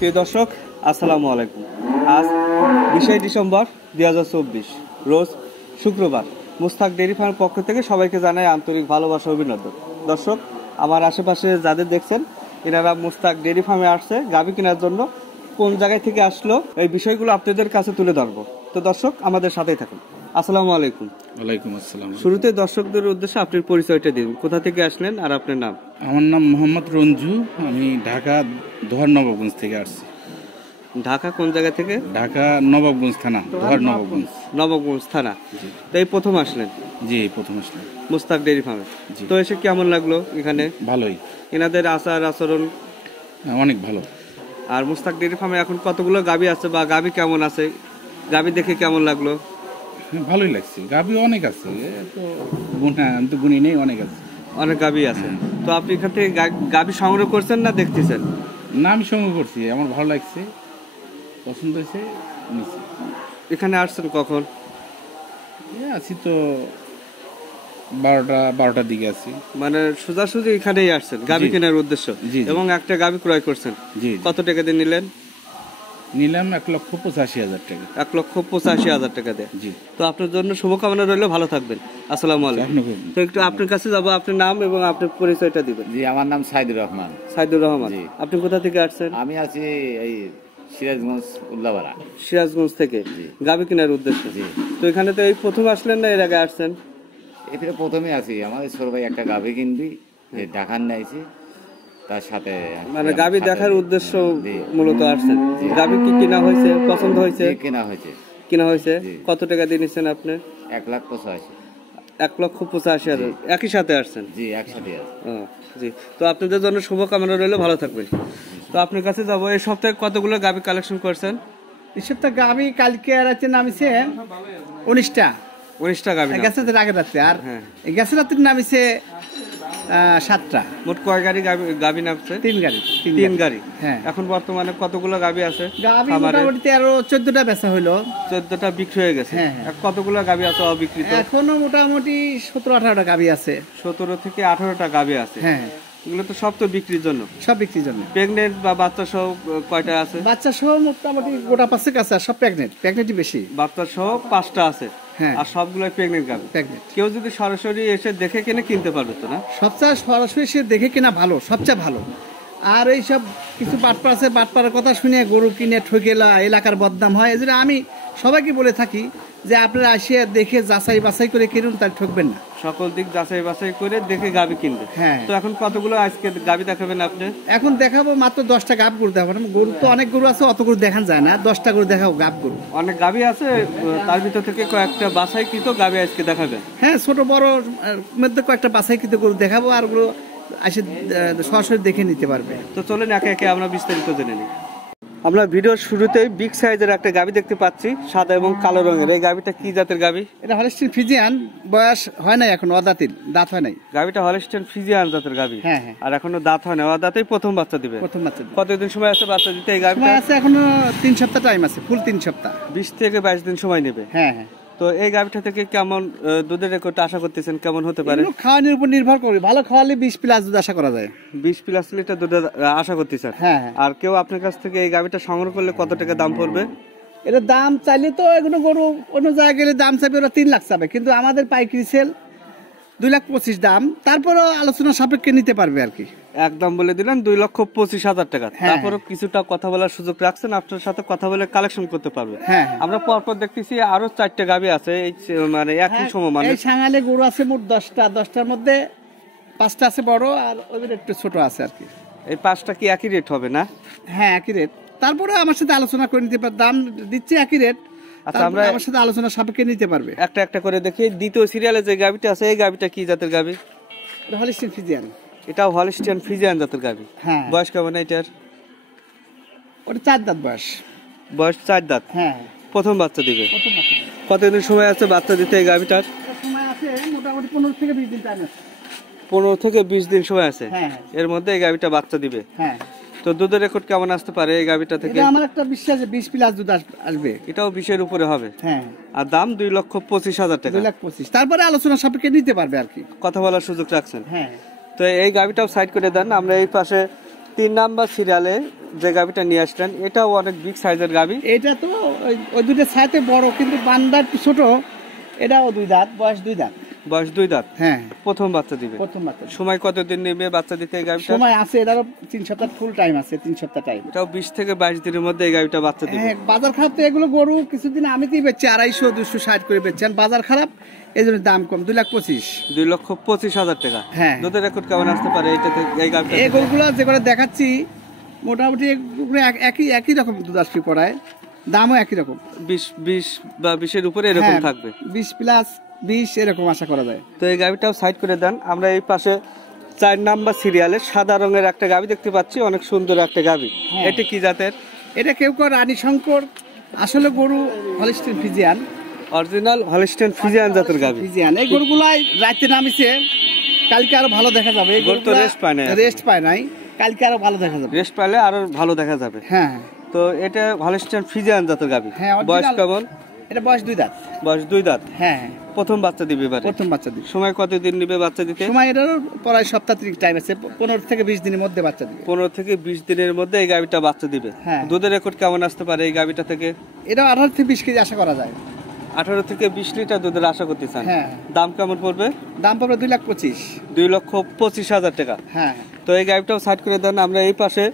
প্রিয় দর্শক, আসসালামু আলাইকুম। আজ 20 ডিসেম্বর 2024, রোজ শুক্রবার। মুস্তাক ডেইরি ফার্ম পক্ষ থেকে সবাইকে জানাই আন্তরিক ভালোবাসা অভিনন্দন। দর্শক, আমার আশেপাশে যাদের দেখছেন, এনারা মুস্তাক ডেইরি ফার্মে আসছে গাভী কেনার জন্য। কোন জায়গায় থেকে আসলো এই বিষয়গুলো আপনাদের কাছে তুলে ধরবো। তো দর্শক, আমাদের সাথেই থাকুন। আসসালামু আলাইকুম। ওয়ালাইকুম আসসালাম। শুরুতে দর্শকদের উদ্দেশ্যে আপনার পরিচয়টা দিন, কোথা থেকে আসলেন আর আপনার নাম? আমার নাম মোহাম্মদ রঞ্জু, আমি ঢাকা ধোয়ার নবাবগঞ্জ থেকে আসছি। ঢাকা কোন জায়গা থেকে? ঢাকা নবাবগঞ্জ থানা, ধোয়ার নবাবগঞ্জ। নবাবগঞ্জ থানা। তো এই প্রথম আসলেন? জি, প্রথম আসলাম মুস্তাক ডেইরি ফার্মে। তো এসে কেমন লাগলো এখানে? ভালোই, এনাদের আচার আচরণ অনেক ভালো। আর মুস্তাক ডেইরি ফার্মে এখন কতগুলো গাভী আছে বা গাভী কেমন আছে, গাভী দেখে কেমন লাগলো? ভালোই লাগছে, গাভী অনেক আছে, তো গুণী নেই, অনেক আছে, অনেক গাভী আছে। তো আপনি এখান থেকে গাভী সংগ্রহ করছেন না দেখতেছেন? না, আমি সংগ্রহ করছি, আমার ভালো লাগছে, পছন্দ হয়েছে, নিচ্ছি। এখানে আসছেন কখন? আছি তো 12টার দিকে আছি। মানে সোজাসুজি এখানেই আসছেন গাভী কেনার উদ্দেশ্য? এবং একটা গাভী ক্রয় করছেন। জি। কত টাকা দিয়ে নিলেন? নিলাম 1,85,000 টাকা। 1,85,000 টাকা দিয়ে। জি। তো আপনার জন্য শুভকামনা রইল, ভালো থাকবেন। আসসালামু আলাইকুম। তো একটু আপনার কাছে যাবো, আপনার নাম এবং আপনার পরিচয়টা দিবেন। জি, আমার নাম সাইদুর রহমান। সাইদুর রহমান। আপনি কোথা থেকে আসছেন? আমি আছি এই সিরাজগঞ্জ উল্লাপাড়া। সিরাজগঞ্জ থেকে গাভী কেনার উদ্দেশ্যে। জি। তো এখানে তো এই প্রথম আসলেন না এর আগে আসছেন? এখানে প্রথমে আছি, আমাদের ছোট ভাই একটা গাভী কিনবি, ঢাকার নাইছি, তার সাথে মানে গাভী দেখার উদ্দেশ্য মূলত আসছেন। গাভী কি কিনা হয়েছে, পছন্দ হয়েছে? কিনা হয়েছে। কত টাকা দিয়ে নিচ্ছেন আপনি? 1,85,000। 1,85,000 একই সাথে আসছেন? জি, একসাথে। জি। তো আপনাদের জন্য শুভকামনা রইল, ভালো থাকবেন। তো আপনার কাছে যাবো, এই সপ্তাহে কতগুলো গাভী কালেকশন করছেন? এই সপ্তাহে গাভী কালকে আর আছে নামিছে 19টা গাভী গেছে আগের রাত্রে, আর গেছে রাত্রে নামিছে 7টা। মোট কয় গাড়ি গাভী নামছে? 3 গাড়ি। 3 গাড়ি। হ্যাঁ। এখন বর্তমানে কতগুলো গাভী আছে? গাভী মোটামুটি 13-14টা বেচা হইলো। 14টা বিক্রি হয়ে গেছে। হ্যাঁ। কতগুলো গাভী আছে অবিকৃত? এখনো মোটামুটি 17-18টা গাভী আছে। 17 থেকে 18টা গাভী আছে। হ্যাঁ। এগুলো তো সব তো বিক্রির জন্য? সব বিক্রির জন্য। প্রেগনেন্ট বা বাচ্চা সহ কয়টা আছে? বাচ্চা সহ মোটামুটি গোটা 5 আছে, সব প্রেগনেন্টই বেশি। বাচ্চা সহ 5টা আছে। হ্যাঁ। আর সবগুলোই প্রেগনেন্ট গাভী। কেউ যদি সরাসরি এসে দেখে কিনে কিনতে পারবে তো না? সবচেয়ে সরাসরি এসে দেখে কিনা ভালো, সবচেয়ে ভালো। আর এইসব কিছু বাটপার আছে, বাটপাড়ার কথা শুনে গরু কিনে ঠকেলা এলাকার বদনাম হয়। এই জন্য আমি সবাইকে বলে থাকি যে আপনারা আসিয়া দেখে যাচাই বাছাই করে কিনুন, তাই ঠকবেন না। সকল দিক যাচাই বাছাই করে দেখে গাভী কিনবে। হ্যাঁ। তো এখন কতগুলো আজকে গাভী দেখাবেন আপনি? এখন দেখাবো মাত্র 10টা গাভ গরু দেখাবো। গরু তো অনেক গরু আছে, অত গরু দেখান যায় না। 10টা গরু দেখাবো, গাভ গরু অনেক গাভী আছে, তার ভিতর থেকে কয়েকটা বাছাইকৃত গাভী আজকে দেখাবেন। হ্যাঁ, ছোট বড় মধ্যে কয়েকটা বাছাইকৃত গরু দেখাবো, আর গরু আসে সরাসরি দেখে নিতে পারবে। তো চলেন একে একে আমরা বিস্তারিত জেনে নিই। আমরা ভিডিওর শুরুতেই বিগ সাইজের একটা গাভী দেখতে পাচ্ছি, সাদা এবং কালো রঙের। এই গাভীটা কি জাতের গাভী? এটা হলস্টিন ফ্রিজিয়ান, বয়স হয় নাই এখন, অদাঁতিল, দাঁত হয় নাই। গাভীটা হলস্টিন ফ্রিজিয়ান জাতের গাভী। হ্যাঁ। আর এখনো দাঁত হয় না, অদাঁতেই প্রথম বাচ্চা দিবে। কতদিন সময় আছে বাচ্চা দিতে এই গাভীটা? আছে এখনো 3 সপ্তাহ টাইম আছে, ফুল 3 সপ্তাহ। 20 থেকে 22 দিন সময় নেবে। হ্যাঁ। তো এই গাভীটা থেকে কেমন দুধের রেকর্ড আশা করতেছেন, কেমন হতে পারে? খাওয়ানোর উপর নির্ভর করে, ভালো খাওয়ালে 20+ দুধ আশা করা যায়। 20+ লিটার দুধের আশা করতেছেন? হ্যাঁ। আর কেউ আপনার কাছ থেকে এই গাভীটা সংগ্রহ করলে কত টাকা দাম পড়বে? এটা দাম চাইলে তো এগুলো গরু অন্য জায়গায় গেলে দাম চাইবে ওরা 3 লাখ চাবে, কিন্তু আমাদের পাইকারি সেল 2,25,000 দাম। তারপরও আলোচনা সাপেক্ষে নিতে পারবে আর কি। একদম বলে দিলেন 2,25,000 টাকা। তারপরও কিছুটা কথা বলার সুযোগ রাখছেন, আপনার সাথে কথা বলে কালেকশন করতে পারবে। হ্যাঁ। আমরা পরপর দেখতেছি আরো 4টা গাভী আছে, এই মানে একই সমমান। এই সাঙালে গরু আছে মোট 10টা, 10টার মধ্যে 5টা আছে বড়, আর ওদের একটু ছোট আছে আর কি। এই 5টা কি একই রেট হবে না? হ্যাঁ, একই রেট। তারপরে আমার সাথে আলোচনা করে নিতে পারবে, দাম দিচ্ছি একই রেট। আচ্ছা, আমরা আমার সাথে আলোচনা সাপেক্ষে নিতে পারবে। একটা একটা করে দেখি। দ্বিতীয় সিরিয়ালে যে গাভীটা আছে, এই গাভীটা কি জাতের গাভী? এটা হলস্টিন ফ্রিজিয়ান। এটাও হলস্টিয়ান ফ্রিজিয়ান জাতের গাভী। হ্যাঁ। বয়স কেমন এটার? ওটা 4 দাঁত বয়স। বয়স 4 দাঁত। হ্যাঁ। প্রথম বাচ্চা দিবে। কতদিন সময় আছে বাচ্চা দিতে এই গাভীটার? সময় আছে মোটামুটি 15 থেকে 20 দিন টাইম আছে। 15 থেকে 20 দিন সময় আছে। হ্যাঁ। এর মধ্যে এই গাভীটা বাচ্চা দিবে। হ্যাঁ। তো দুধের রেকর্ড কেমন আসতে পারে এই গাভীটা থেকে? এটা আমার একটা বিশ্বাস 20+ দুধ আসবে। এটাও 20-এর উপরে হবে। হ্যাঁ। আর দাম 2,25,000 টাকা। 2,25,000। তারপরে আলোচনা সাপেক্ষে নিতে পারবে আর কি, কথা বলার সুযোগ রাখছেন। হ্যাঁ। তো এই গাভীটাও সাইড করে দেন। আমরা এই পাশে 3 নাম্বার সিরিয়ালে যে গাবিটা নিয়ে আসলেন এটাও অনেক বিগ সাইজের গাবি। এটা তো ওই দুটো সাইতে বড় কিন্তু বান্দার ছোট। এটাও 2 দাঁত, বয়স 2 দাঁত। বয়স 2 দাঁত, হ্যাঁ প্রথম বাচ্চা দিবে। প্রথম বাচ্চা। সময় কতদিন নেবে বাচ্চা দিতে এই গাবিটা? সময় আছে, এটারও 3 সপ্তাহ ফুল টাইম আছে, 3 সপ্তাহ টাইম। এটাও 20 থেকে 22 দিনের মধ্যে এই গাবিটা বাচ্চা দিবে। হ্যাঁ, বাজার খারাপ তো এগুলো গরু কিছুদিন আমি তো বেচছি 250-260 করে বেচছেন, বাজার খারাপ এই জন্য দাম কম, 2,25,000। 2,25,000 টাকা। হ্যাঁ। দুধের রেকর্ড কেমন আসতে পারে এইটাতে এই গাবিটা? এই গরুগুলো যে করে দেখাচ্ছি মোটামুটি এগুলো একই রকম দুধ আসবে পড়ায়, দামও একই রকম। 20 বা 20-এর উপরে এরকম হ্যাঁ, থাকবে। 20+20 এরকম আশা করা যায়। তো এই গাবিটাও সাইড করে দেন। আমরা এই পাশে 4 নাম্বার সিরিয়ালে সাদা রঙের একটা গাবি দেখতে পাচ্ছি, অনেক সুন্দর একটা গাবি। হ্যাঁ। এটা কি জাতের? এটা কেউ কেউ রানী শঙ্কর, আসলে গরু Holstein Friesian. Original Holstein Friesian জাতের গাবি। ফিজিয়ান এই গরুগুলাই রাতে নামিছে, কালকে আরো ভালো দেখা যাবে। এই গরু তো গরুগুলা rest পায় নাই এখন। রেস্ট পায় নাই, কালকে আরো ভালো দেখা যাবে। রেস্ট পাইলে আরো ভালো দেখা যাবে। হ্যাঁ তো এটা হলস্টেইন ফ্রিজিয়ান জাতের গাবি। হ্যাঁ, বয়স original। কেমন? এটা বয়স 2 দাঁত। বয়স 2 দাঁত, হ্যাঁ, প্রথম বাচ্চা দিবে এবারে। প্রথম বাচ্চা দিবে। সময় কতদিন নেবে বাচ্চা দিতে? সময় এটারও প্রায় সপ্তাহ টাইম আছে, 15 থেকে 20 দিনের মধ্যে বাচ্চা দিবে। 15 থেকে 20 দিনের মধ্যে এই গাবিটা বাচ্চা দিবে। হ্যাঁ। দুধের রেকর্ড কেমন আসতে পারে এই গাবিটা থেকে? এটা 18 থেকে 20 কেজি আশা করা যায়। 18 থেকে 20 লিটার দুধের আশা করতেছেন। হ্যাঁ। দাম কেমন পড়বে? দাম পাবে 2,25,000। 2,25,000 টাকা। হ্যাঁ, তো এই গাবিটাও সাইড করে দেন। আমরা এই পাশে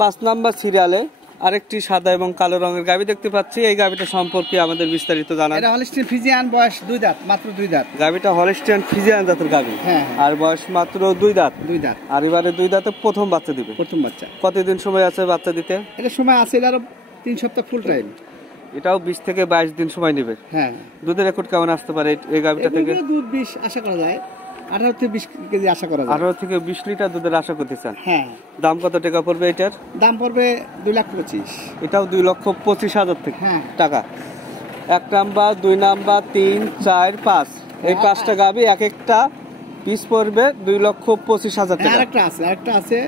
5 নাম্বার সিরিয়ালে আরেকটি সাদা এবং কালো রঙের গাবি দেখতে পাচ্ছি। এই গাবিটা সম্পর্কে আমাদের বিস্তারিত জানান। এটা হলিস্টিন ফিজিয়ান, বয়স 2 দাঁত, মাত্র 2 দাঁত। গাবিটা হলস্টেইন ফ্রিজিয়ান জাতের গাবি। হ্যাঁ। আর বয়স মাত্র 2 দাঁত। 2 দাঁত, আর এবারে 2 দাঁতে প্রথম বাচ্চা দিবে। প্রথম বাচ্চা। কতদিন সময় আছে বাচ্চা দিতে? এটা সময় আছে, এটারও 3 সপ্তাহ ফুল টাইম। এটাও 20 থেকে 22 দিন সময় নেবে। হ্যাঁ, দুধের রেকর্ড কেমন আসতে পারে এই গাবিটা থেকে? এগুলো দুধ 20 আশা করা যায়, 18 থেকে 20 কেজি আশা করা যায়। 18 থেকে 20 লিটার দুধের আশা করতেছেন। হ্যাঁ, দাম কত টাকা পড়বে এটার? দাম পড়বে 2,25,000। এটাও 2,25,000 থেকে হ্যাঁ। টাকা। 1 নাম্বার, 2 নাম্বার, 3, 4, 5 এই 5টা গাবি এক একটা পিস পড়বে 2,25,000 টাকা। আরেকটা আছে,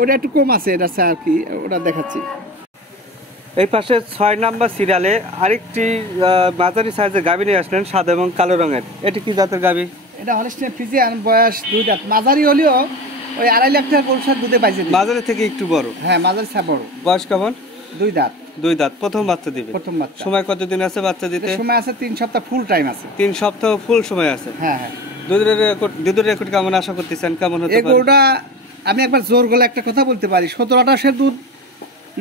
ওটা একটু কম আছে, এটা আর কি, ওটা দেখাচ্ছি। এই পাশে 6 নাম্বার সিরিয়ালে আরেকটি মাঝারি সাইজের গাবি নিয়ে আসলেন, সাদা এবং কালো রঙের। এটি কি জাতের গাবি? এটা হলিস্টিন ফিজিয়ান, বয়স 2 দাঁত। মাঝারি হলেও ওই 2.5 লাখ টাকার গরুর সাথে দুধে পাইছে। মাঝারি থেকে একটু বড়। হ্যাঁ, মাঝারি সা বড়। বয়স কেমন? 2 দাঁত, 2 দাঁত, প্রথম বাচ্চা দিবে। প্রথম বাচ্চা। সময় কতদিন আছে বাচ্চা দিতে? সময় আছে 3 সপ্তাহ ফুল টাইম আছে। 3 সপ্তাহ ফুল সময় আছে। হ্যাঁ, হ্যাঁ। দুধের রেকর্ড কেমন আশা করতেছেন? কেমন হতে এই পারে? গরুটা আমি একবার জোর গলে একটা কথা বলতে পারি, 17-28 দুধ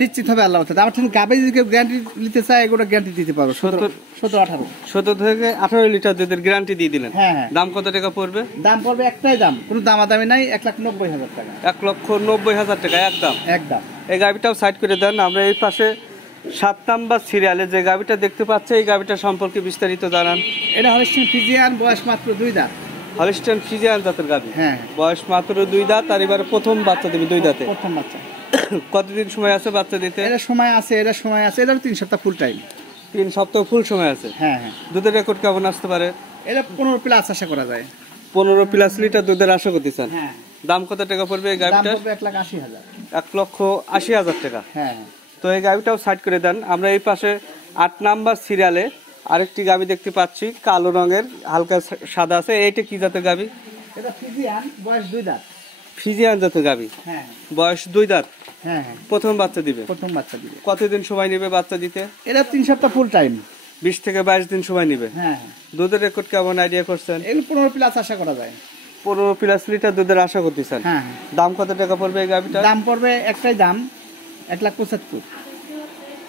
নিশ্চিত হবে আল্লাহ তাআলা। আমার ঠিক গাবে যদি কেউ গ্যারান্টি নিতে চায়, এগুলো গ্যারান্টি দিতে পারবো। 17-18 17 থেকে 18 লিটার দুধের গ্যারান্টি দিয়ে দিলেন। হ্যাঁ, হ্যাঁ। দাম কত টাকা পড়বে? দাম পড়বে একটাই দাম, কোনো দামাদামি নাই, 1,90,000 টাকা। 1,90,000 টাকা একদম। একদম। এই গাবিটাও সাইড করে দেন। আমরা এই পাশে 7 নাম্বার সিরিয়ালে যে গাবিটা দেখতে পাচ্ছি এই গাবিটা সম্পর্কে বিস্তারিত জানান। এটা হলিস্টিন ফিজিয়ান, বয়স মাত্র 2 দাঁত। হলস্টেইন ফ্রিজিয়ান জাতের গাবি। হ্যাঁ। বয়স মাত্র 2 দাঁত, আর এবারে প্রথম বাচ্চা দিবে 2 দাঁতে। প্রথম বাচ্চা। কতদিন সময় আছে বাচ্চা দিতে? এটা সময় আছে, এটার 3 সপ্তাহ ফুল টাইম। 3 সপ্তাহ ফুল সময় আছে। হ্যাঁ, হ্যাঁ। দুধের রেকর্ড কেমন আসতে পারে? এটা 15 প্লাস আশা করা যায়। 15+ লিটার দুধের আশা করতেছেন। হ্যাঁ। দাম কত টাকা পড়বে এই দাম গাবিটার? পড়বে 1,80,000। 1,80,000 টাকা। হ্যাঁ। তো এই গাবিটাও সাইড করে দেন। আমরা এই পাশে 8 নাম্বার সিরিয়ালে আরেকটি গাবি দেখতে পাচ্ছি, কালো রঙের, হালকা সাদা আছে। এইটা কি জাতের গাবি? এটা ফিজিয়ান, বয়স 2 দাঁত। ফ্রিজিয়ান জাতের গাবি। হ্যাঁ, বয়স 2 দাঁত, হ্যাঁ, হ্যাঁ। প্রথম বাচ্চা দিবে। প্রথম বাচ্চা দিবে। কতদিন সময় নেবে বাচ্চা দিতে? এটা 3 সপ্তাহ ফুল টাইম। 20 থেকে 22 দিন সময় নেবে। হ্যাঁ, দুধের রেকর্ড কেমন আইডিয়া করছেন? এগুলো 15 প্লাস আশা করা যায়। 15+ লিটার দুধের আশা করতেছেন। হ্যাঁ, দাম কত টাকা পড়বে এই গাবিটা? দাম পড়বে একটাই দাম, 1,75,000।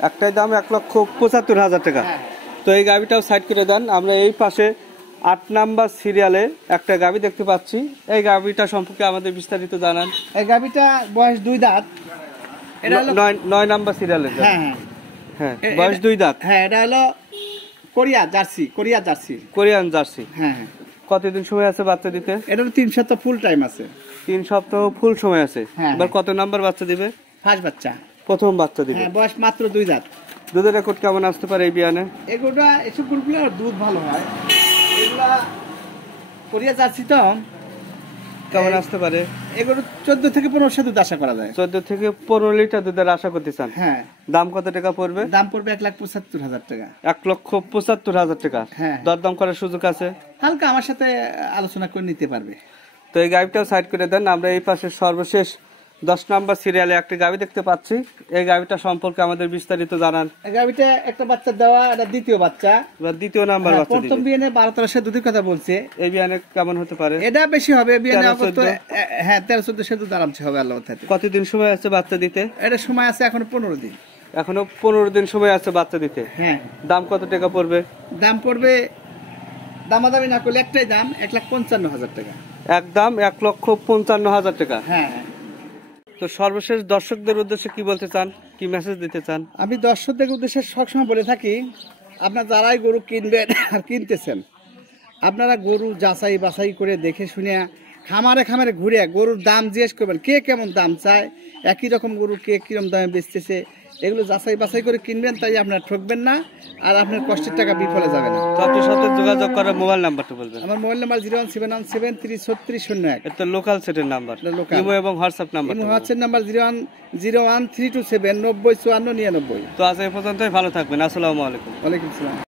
একটাই দাম 1,75,000 টাকা। হ্যাঁ। তো এই গাবিটাও সাইড করে দেন। আমরা এই পাশে 8 নাম্বার সিরিয়ালে একটা গাবি দেখতে পাচ্ছি। এই গাবিটা সম্পর্কে আমাদের বিস্তারিত জানান। এই গাবিটা বয়স 2 দাঁত। এটা হলো 9 নাম্বার সিরিয়ালে। হ্যাঁ, হ্যাঁ। হ্যাঁ, বয়স 2 দাঁত। হ্যাঁ, এটা হলো কোরিয়া জার্সি। Korean jersey. হ্যাঁ, হ্যাঁ। কতদিন সময় আছে বাচ্চা দিতে? এটার 3 সপ্তাহ ফুল টাইম আছে। 3 সপ্তাহ ফুল সময় আছে। হ্যাঁ। এবার কত নাম্বার বাচ্চা দিবে? ফার্স্ট বাচ্চা। প্রথম বাচ্চা দিবে। হ্যাঁ, বয়স মাত্র 2 দাঁত। দুধের রেকর্ড কেমন আসতে পারে এই বিয়ানে? এগুলো এসব গরুগুলো দুধ ভালো হয়। এগুলা কোরিয়া জার্সি তো কেমন আসতে পারে? এগুলো 14 থেকে 15 দুধ আশা করা যায়। 14 থেকে 15 লিটার দুধের আশা করতেছেন। হ্যাঁ। দাম কত টাকা পড়বে? দাম পড়বে 1,75,000 টাকা। 1,75,000 টাকা। হ্যাঁ। দরদাম করার সুযোগ আছে? হালকা আমার সাথে আলোচনা করে নিতে পারবে। তো এই গাবিটাও সাইড করে দেন। আমরা এই পাশে সর্বশেষ 10 নম্বর সিরিয়ালে একটি গাভী দেখতে পাচ্ছি, এই গাভীটা সম্পর্কে আমাদের বিস্তারিত জানান। এই গাভিটা একটা বাচ্চা দেওয়া, এটা দ্বিতীয় বাচ্চা। এবার দ্বিতীয় নাম্বার হ্যাঁ, বাচ্চা প্রথম দিবে। বিয়ানে 12-13 দুধের কথা বলছে। এই বিয়ানে কেমন হতে পারে? এটা বেশি হবে বিয়ানে 13, অবস্থা। 14 হ্যাঁ 13-14 দুধ আরামসে হবে আল্লাহর তাতে। কতদিন সময় আছে বাচ্চা দিতে? এটা সময় আছে এখন 15 দিন। এখনো 15 দিন সময় আছে বাচ্চা দিতে। হ্যাঁ, দাম কত টাকা পড়বে? দাম পড়বে, দামাদামি না করলে একটাই দাম 1,55,000 টাকা। একদম 1,55,000 টাকা। হ্যাঁ, তো সর্বশেষ দর্শকদের উদ্দেশ্যে কি বলতে চান, কি মেসেজ দিতে চান? আমি দর্শকদের উদ্দেশ্যে সবসময় বলে থাকি, আপনারা যারাই গরু কিনবেন আর কিনতেছেন, আপনারা গরু যাচাই বাছাই করে দেখে শুনে খামারে খামারে ঘুরে গরুর দাম জিজ্ঞেস করবেন, কে কেমন দাম চায়, একই রকম গরু কে কিরকম দামে বেচতেছে, এগুলো যাচাই বাছাই করে কিনবেন, তাই আপনারা ঠকবেন না আর আপনার কষ্টের টাকা বিফলে যাবে না। তো আপনার সাথে যোগাযোগ করার মোবাইল নাম্বারটা বলবেন। আমার মোবাইল নাম্বার 017173601। এটা লোকাল সেটের নাম্বার, এটা local। ইমো এবং হোয়াটসঅ্যাপ নাম্বার। এই হোয়াটসঅ্যাপ নাম্বার 01327 905499। তো আজ এই পর্যন্তই, ভালো থাকবেন। আসসালামু আলাইকুম। ওয়ালাইকুম আসসালাম।